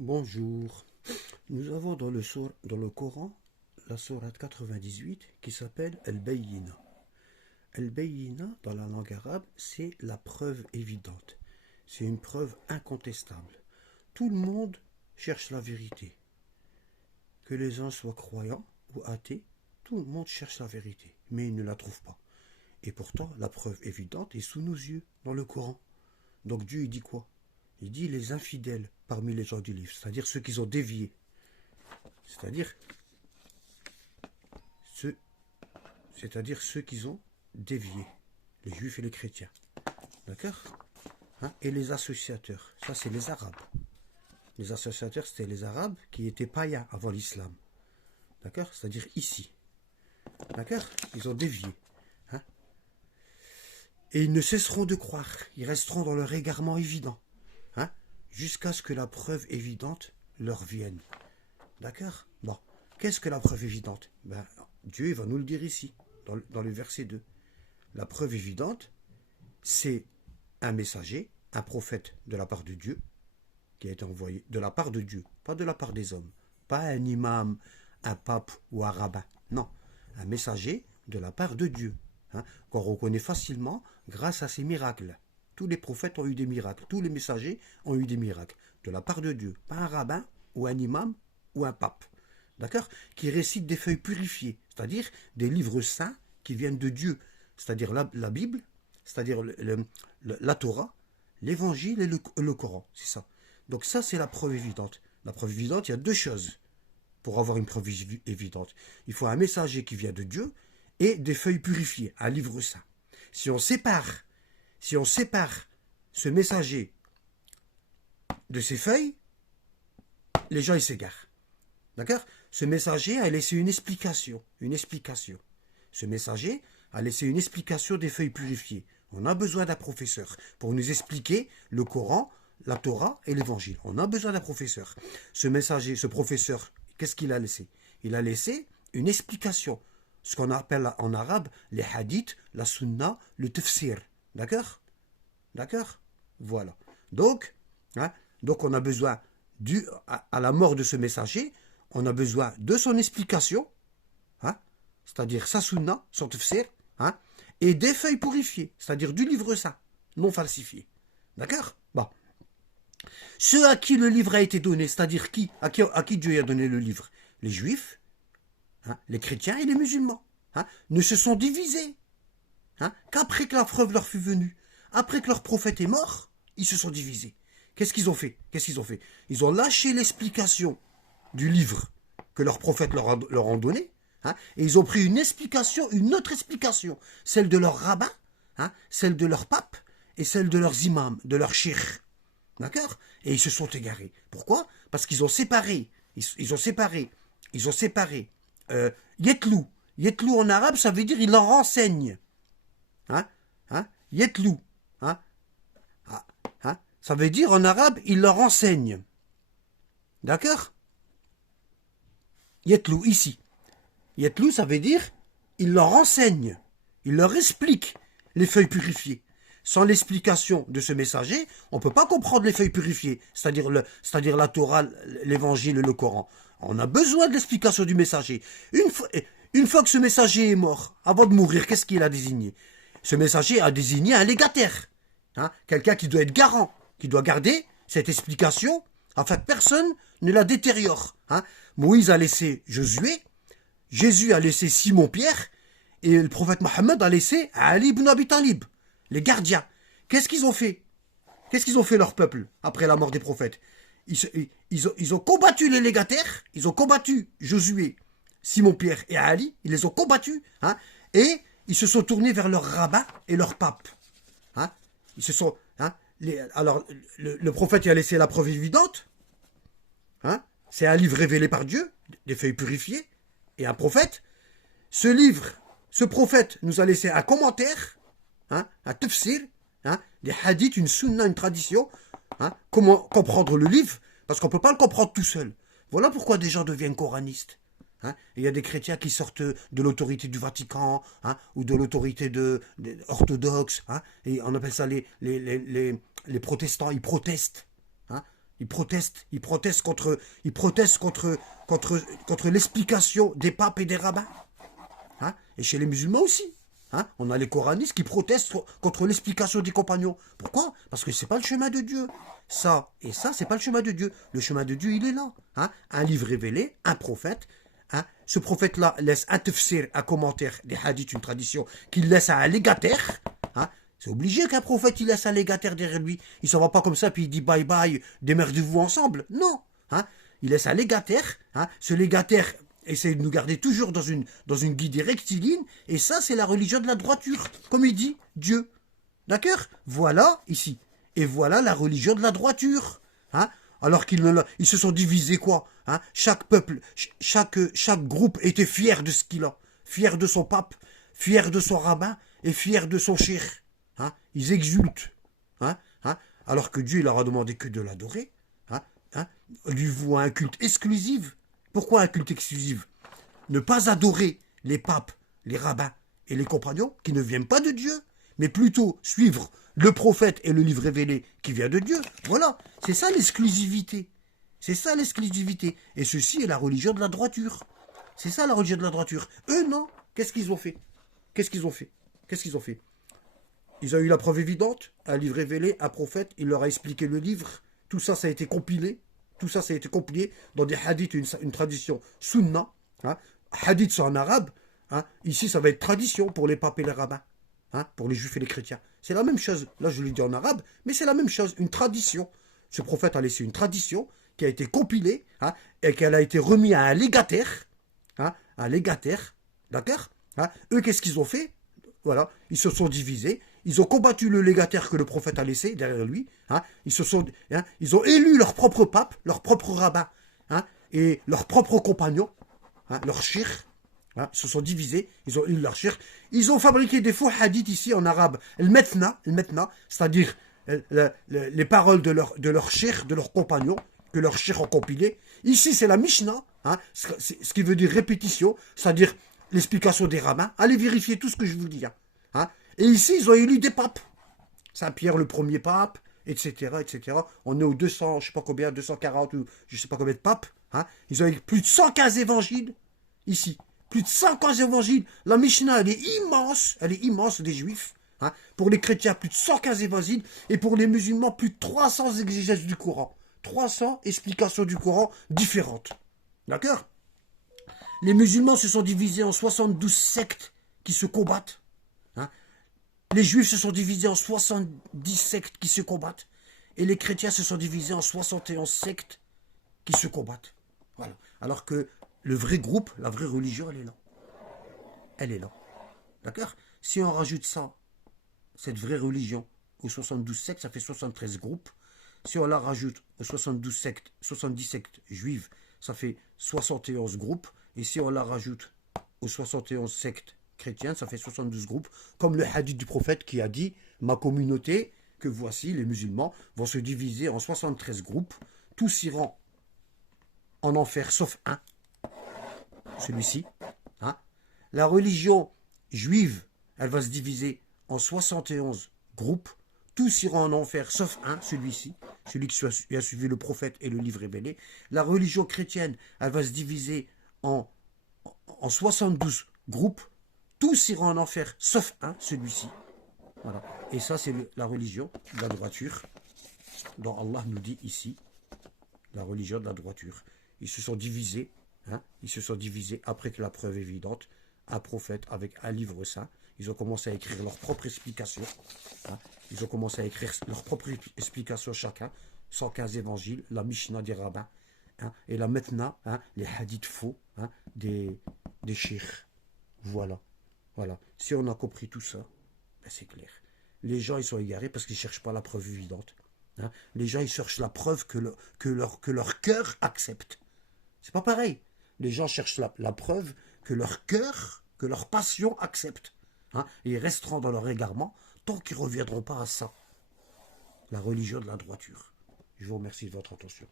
Bonjour. Nous avons dans le Coran la sourate 98 qui s'appelle Al-Bayyina. Al-Bayyina, dans la langue arabe, c'est la preuve évidente. C'est une preuve incontestable. Tout le monde cherche la vérité. Que les gens soient croyants ou athées, tout le monde cherche la vérité, mais ils ne la trouvent pas. Et pourtant, la preuve évidente est sous nos yeux, dans le Coran. Donc Dieu, il dit quoi? Il dit les infidèles parmi les gens du livre, c'est-à-dire ceux qui ont dévié. C'est-à-dire ceux, ceux qui ont dévié, les juifs et les chrétiens. D'accord? Et les associateurs, ça c'est les arabes. Les associateurs, c'était les arabes qui étaient païens avant l'islam. D'accord? C'est-à-dire ici. D'accord? Ils ont dévié. Et ils ne cesseront de croire. Ils resteront dans leur égarement évident. Jusqu'à ce que la preuve évidente leur vienne. D'accord? Bon. Qu'est-ce que la preuve évidente? Dieu va nous le dire ici, dans le verset 2. La preuve évidente, c'est un messager, un prophète de la part de Dieu, qui a été envoyé de la part de Dieu, pas de la part des hommes, pas un imam, un pape ou un rabbin, non, un messager de la part de Dieu, qu'on reconnaît facilement grâce à ses miracles. Tous les prophètes ont eu des miracles, tous les messagers ont eu des miracles, de la part de Dieu, pas un rabbin ou un imam ou un pape, d'accord, qui récite des feuilles purifiées, c'est-à-dire des livres saints qui viennent de Dieu, c'est-à-dire la Bible, c'est-à-dire la Torah, l'Évangile et le Coran, c'est ça. Donc ça, c'est la preuve évidente. La preuve évidente, il y a deux choses pour avoir une preuve évidente. Il faut un messager qui vient de Dieu et des feuilles purifiées, un livre saint. Si on sépare ce messager de ces feuilles, les gens ils s'égarent. D'accord? Ce messager a laissé une explication. Ce messager a laissé une explication des feuilles purifiées. On a besoin d'un professeur pour nous expliquer le Coran, la Torah et l'Évangile. On a besoin d'un professeur. Ce messager, ce professeur, qu'est-ce qu'il a laissé? Il a laissé une explication. Ce qu'on appelle en arabe les hadiths, la sunna, le tafsir. D'accord? D'accord? Voilà. Donc on a besoin, à la mort de ce messager, on a besoin de son explication, c'est-à-dire sa sunna, son tafsir, et des feuilles purifiées, c'est-à-dire du livre saint, non falsifié. D'accord? Bon. Ceux à qui le livre a été donné, c'est-à-dire à qui Dieu a donné le livre? Les juifs, les chrétiens et les musulmans, ne se sont divisés qu'après que la preuve leur fut venue. Après que leur prophète est mort, ils se sont divisés. Qu'est-ce qu'ils ont fait? Ils ont lâché l'explication du livre que leurs prophètes leur ont donné, et ils ont pris une autre explication, celle de leur rabbin, celle de leur pape, et celle de leurs imams, de leurs chirs. D'accord? Et ils se sont égarés. Pourquoi? Parce qu'ils ont séparé. Ils ont séparé. Yetlou. Yetlou en arabe, ça veut dire il leur renseigne. Yetlou. Ça veut dire en arabe, il leur enseigne. D'accord? Yetlou, ici. Yetlou, ça veut dire, il leur enseigne. Il leur explique les feuilles purifiées. Sans l'explication de ce messager, on ne peut pas comprendre les feuilles purifiées, c'est-à-dire la Torah, l'Évangile et le Coran. On a besoin de l'explication du messager. Une fois que ce messager est mort, avant de mourir, qu'est-ce qu'il a désigné? Ce messager a désigné un légataire. Quelqu'un qui doit être garant, qui doit garder cette explication afin que personne ne la détériore. Moïse a laissé Josué, Jésus a laissé Simon-Pierre, et le prophète Mohammed a laissé Ali ibn Abi Talib, les gardiens. Qu'est-ce qu'ils ont fait? Leur peuple après la mort des prophètes? Ils ont combattu les légataires, ils ont combattu Josué, Simon-Pierre et Ali, ils les ont combattus, et ils se sont tournés vers leur rabbin et leur pape. Ils se sont... alors, le prophète y a laissé la preuve évidente. C'est un livre révélé par Dieu, des feuilles purifiées, et un prophète. Ce prophète nous a laissé un commentaire, un tafsir, des hadiths, une sunna, une tradition. Comment comprendre le livre? Parce qu'on ne peut pas le comprendre tout seul. Voilà pourquoi des gens deviennent coranistes. Il y a des chrétiens qui sortent de l'autorité du Vatican, ou de l'autorité orthodoxe, et on appelle ça les protestants, ils protestent. Ils protestent contre l'explication des papes et des rabbins. Hein? Et chez les musulmans aussi. Hein? On a les coranistes qui protestent contre l'explication des compagnons. Pourquoi? Parce que c'est pas le chemin de Dieu. Ça et ça, c'est pas le chemin de Dieu. Le chemin de Dieu, il est là. Hein? Un livre révélé, un prophète. Hein? Ce prophète-là laisse un tafsir, un commentaire des hadiths, une tradition, qu'il laisse à un légataire. Hein? C'est obligé qu'un prophète, il laisse un légataire derrière lui. Il s'en va pas comme ça, puis il dit bye bye, démerdez-vous ensemble. Non. Hein? Il laisse un légataire. Hein? Ce légataire essaye de nous garder toujours dans une guidée rectiligne. Et ça, c'est la religion de la droiture. Comme il dit Dieu. D'accord? Voilà, ici. Et voilà la religion de la droiture. Hein? Alors ils se sont divisés quoi? Hein? Chaque peuple, chaque groupe était fier de ce qu'il a. Fier de son pape, fier de son rabbin et fier de son cheikh. Hein? Ils exultent. Hein? Hein? Alors que Dieu leur a demandé que de l'adorer. Hein? Hein? Lui voit un culte exclusif. Pourquoi un culte exclusif? Ne pas adorer les papes, les rabbins et les compagnons qui ne viennent pas de Dieu, mais plutôt suivre le prophète et le livre révélé qui vient de Dieu. Voilà, c'est ça l'exclusivité. C'est ça l'exclusivité. Et ceci est la religion de la droiture. C'est ça la religion de la droiture. Eux, non. Qu'est-ce qu'ils ont fait? Qu'est-ce qu'ils ont fait? Qu'est-ce qu'ils ont fait? Ils ont eu la preuve évidente, un livre révélé, un prophète, il leur a expliqué le livre. Tout ça, ça a été compilé. Tout ça, ça a été compilé dans des hadiths, une tradition sunna. Hein. Hadith, c'est en arabe. Hein. Ici, ça va être tradition pour les papes et les rabbins. Hein, pour les juifs et les chrétiens. C'est la même chose. Là, je l'ai dit en arabe, mais c'est la même chose. Une tradition. Ce prophète a laissé une tradition qui a été compilée hein, et qu'elle a été remise à un légataire. Hein, un légataire. D'accord hein. Eux, qu'est-ce qu'ils ont fait? Voilà. Ils se sont divisés. Ils ont combattu le légataire que le prophète a laissé derrière lui. Hein, ils ont élu leur propre pape, leur propre rabbin hein, et leur propre compagnon, hein, leur shir. Hein, ils se sont divisés, ils ont eu leur shir. Ils ont fabriqué des faux hadiths ici en arabe. Le metna, c'est-à-dire les paroles de leur shir, de leurs compagnons, que leurs shir ont compilé. Ici, c'est la Mishnah, hein, ce qui veut dire répétition, c'est-à-dire l'explication des rabbins. Allez vérifier tout ce que je vous dis. Hein. Et ici, ils ont élu des papes. Saint-Pierre, le premier pape, etc., etc. On est au 200, je sais pas combien, 240 ou je sais pas combien de papes. Hein. Ils ont eu plus de 115 évangiles ici. Plus de 115 évangiles. La Mishnah, elle est immense des juifs. Hein. Pour les chrétiens, plus de 115 évangiles. Et pour les musulmans, plus de 300 exégèses du Coran. 300 explications du Coran différentes. D'accord? Les musulmans se sont divisés en 72 sectes qui se combattent. Hein. Les juifs se sont divisés en 70 sectes qui se combattent. Et les chrétiens se sont divisés en 71 sectes qui se combattent. Voilà. Alors que le vrai groupe, la vraie religion, elle est là. Elle est là. D'accord? Si on rajoute ça, cette vraie religion, aux 72 sectes, ça fait 73 groupes. Si on la rajoute aux 70 sectes juives, ça fait 71 groupes. Et si on la rajoute aux 71 sectes chrétiennes, ça fait 72 groupes. Comme le hadith du prophète qui a dit « Ma communauté, que voici, les musulmans, vont se diviser en 73 groupes. Tous iront en enfer, sauf un. » Celui-ci. Hein. La religion juive, elle va se diviser en 71 groupes. Tous iront en enfer, sauf un, celui-ci, celui qui a suivi le prophète et le livre révélé. La religion chrétienne, elle va se diviser en 72 groupes. Tous iront en enfer, sauf un, celui-ci. Voilà. Et ça, c'est la religion de la droiture, dont Allah nous dit ici, la religion de la droiture. Ils se sont divisés, hein, ils se sont divisés après que la preuve évidente, un prophète avec un livre saint, ils ont commencé à écrire leur propre explication. Hein, ils ont commencé à écrire leur propre explication chacun, 115 évangiles, la Mishnah des rabbins, hein, et là maintenant, hein, les hadiths faux hein, des sheikhs. Voilà. Voilà. Si on a compris tout ça, ben c'est clair. Les gens, ils sont égarés parce qu'ils ne cherchent pas la preuve évidente. Hein. Les gens, ils cherchent la preuve que leur cœur accepte. C'est pas pareil. Les gens cherchent la preuve que leur cœur, que leur passion accepte. Hein. Et ils resteront dans leur égarement tant qu'ils ne reviendront pas à ça. La religion de la droiture. Je vous remercie de votre attention.